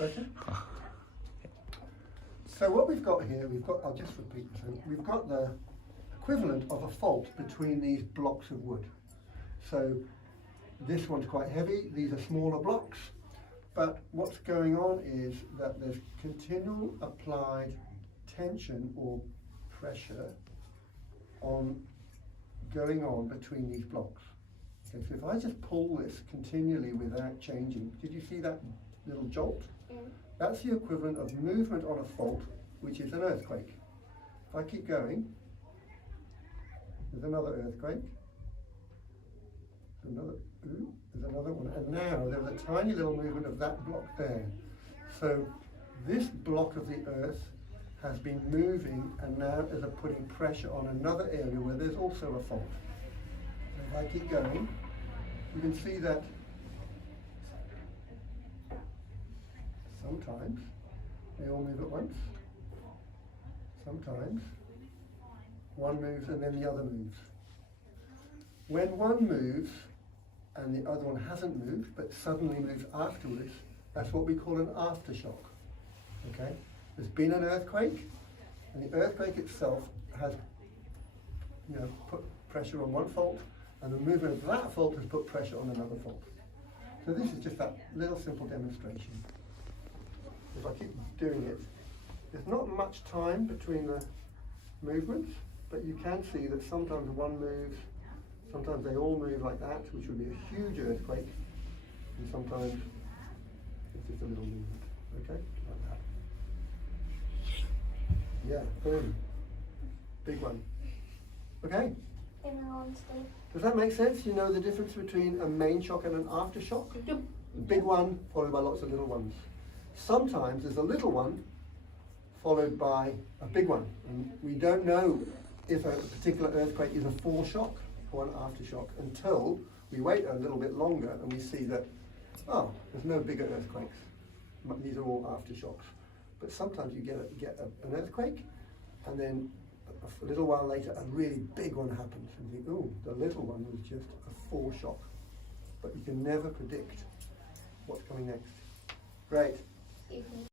Okay. So what we've got here, I'll just repeat this, we've got the equivalent of a fault between these blocks of wood. So this one's quite heavy, these are smaller blocks, but what's going on is that there's continual applied tension or pressure going on between these blocks. Okay, so if I just pull this continually without changing, did you see that little jolt? That's the equivalent of movement on a fault, which is an earthquake. If I keep going, there's another earthquake, there's another one, and now there's a tiny little movement of that block there. So this block of the earth has been moving and now is putting pressure on another area where there's also a fault. So if I keep going, you can see that sometimes they all move at once. Sometimes one moves and then the other moves. When one moves and the other one hasn't moved but suddenly moves afterwards, that's what we call an aftershock. Okay? There's been an earthquake, and the earthquake itself has put pressure on one fault, and the movement of that fault has put pressure on another fault. So this is just that little simple demonstration. If I keep doing it, there's not much time between the movements, but you can see that sometimes one moves, sometimes they all move like that, which would be a huge earthquake, and sometimes it's just a little movement, okay, like that. Yeah, boom, big one. Okay, does that make sense? You know the difference between a main shock and an aftershock? Yep. A big one followed by lots of little ones. Sometimes there's a little one followed by a big one, and we don't know if a particular earthquake is a foreshock or an aftershock until we wait a little bit longer and we see that, oh, there's no bigger earthquakes. These are all aftershocks. But sometimes you get an earthquake, and then a little while later a really big one happens, and you think, oh, the little one was just a foreshock. But you can never predict what's coming next. Great.